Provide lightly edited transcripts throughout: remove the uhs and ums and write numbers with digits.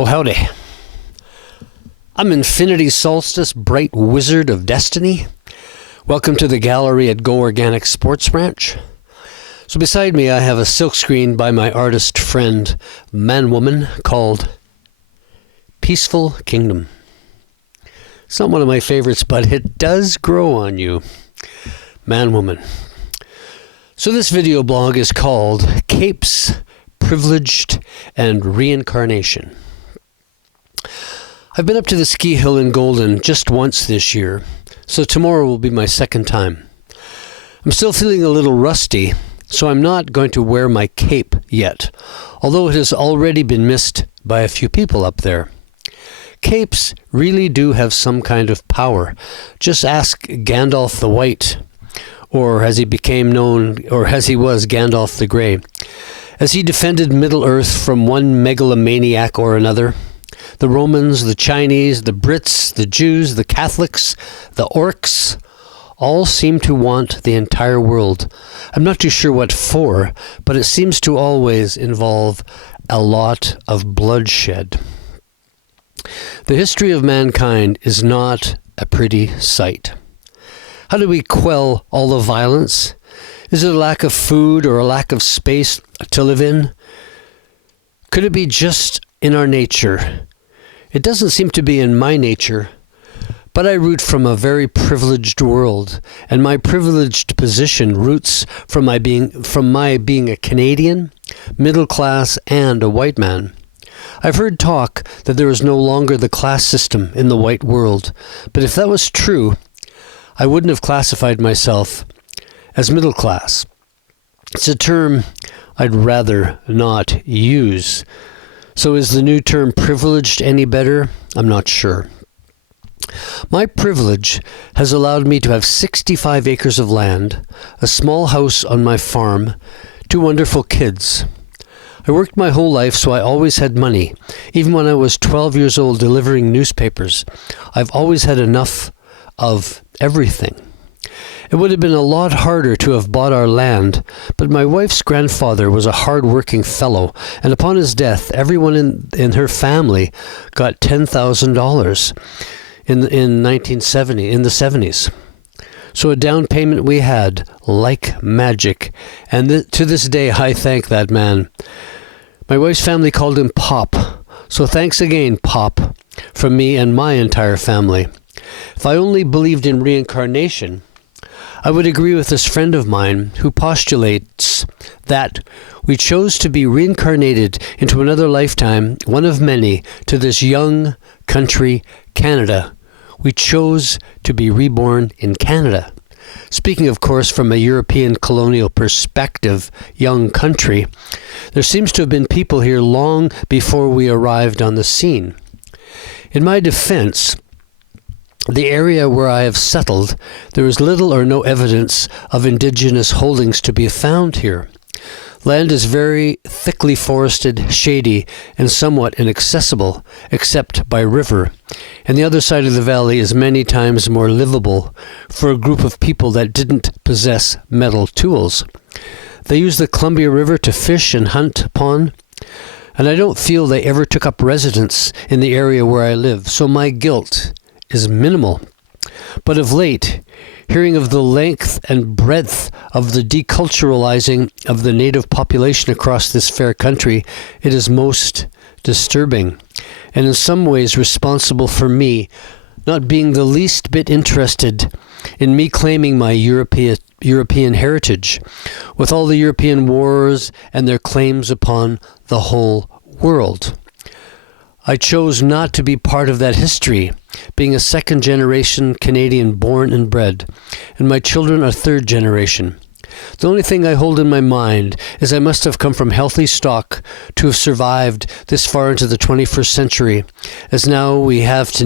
Well, howdy. I'm Infinity Solstice, bright wizard of destiny. Welcome to the gallery at Go Organic Sports Ranch. So beside me, I have a silkscreen by my artist friend, man-woman, called Peaceful Kingdom. It's not one of my favorites, but it does grow on you. Man-woman. So this video blog is called Capes, Privileged, and Reincarnation. I've been up to the ski hill in Golden just once this year, so tomorrow will be my second time. I'm still feeling a little rusty, so I'm not going to wear my cape yet, although it has already been missed by a few people up there. Capes really do have some kind of power. Just ask Gandalf the White, or as he became known, or as he was, Gandalf the Grey, as he defended Middle-earth from one megalomaniac or another. The Romans, the Chinese, the Brits, the Jews, the Catholics, the Orcs, all seem to want the entire world. I'm not too sure what for, but it seems to always involve a lot of bloodshed. The history of mankind is not a pretty sight. How do we quell all the violence? Is it a lack of food or a lack of space to live in? Could it be just in our nature? It doesn't seem to be in my nature, but I root from a very privileged world, and my privileged position roots from my being a Canadian, middle class, and a white man. I've heard talk that there is no longer the class system in the white world, but if that was true, I wouldn't have classified myself as middle class. It's a term I'd rather not use. So is the new term privileged any better? I'm not sure. My privilege has allowed me to have 65 acres of land, a small house on my farm, 2 wonderful kids. I worked my whole life, so I always had money. Even when I was 12 years old delivering newspapers, I've always had enough of everything. It would have been a lot harder to have bought our land, but my wife's grandfather was a hard-working fellow, and upon his death, everyone in her family got $10,000 in the 70s. So a down payment we had, like magic, and to this day I thank that man. My wife's family called him Pop, so thanks again, Pop, from me and my entire family. If I only believed in reincarnation, I would agree with this friend of mine who postulates that we chose to be reincarnated into another lifetime, one of many, to this young country, Canada. We chose to be reborn in Canada. Speaking, of course, from a European colonial perspective, young country, there seems to have been people here long before we arrived on the scene. In my defense, the area where I have settled, there is little or no evidence of indigenous holdings to be found here. Land is very thickly forested, shady, and somewhat inaccessible, except by river, and the other side of the valley is many times more livable for a group of people that didn't possess metal tools. They used the Columbia River to fish and hunt upon, and I don't feel they ever took up residence in the area where I live, so my guilt is minimal. But of late, hearing of the length and breadth of the deculturalizing of the native population across this fair country, it is most disturbing, and in some ways responsible for me not being the least bit interested in me claiming my European heritage, with all the European wars and their claims upon the whole world. I chose not to be part of that history, being a second-generation Canadian born and bred, and my children are third generation. The only thing I hold in my mind is I must have come from healthy stock to have survived this far into the 21st century, as now we have the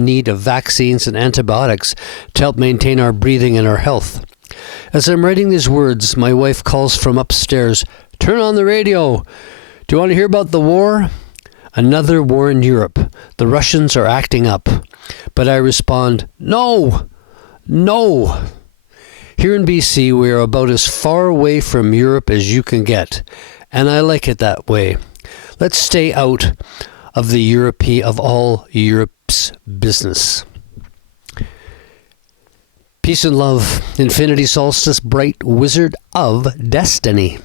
need of vaccines and antibiotics to help maintain our breathing and our health. As I'm writing these words, my wife calls from upstairs, "Turn on the radio! Do you want to hear about the war?" Another war in Europe. The Russians are acting up. But I respond, "No! No!" Here in BC, we are about as far away from Europe as you can get, and I like it that way. Let's stay out of all Europe's business. Peace and love, Infinity Solstice, bright wizard of destiny.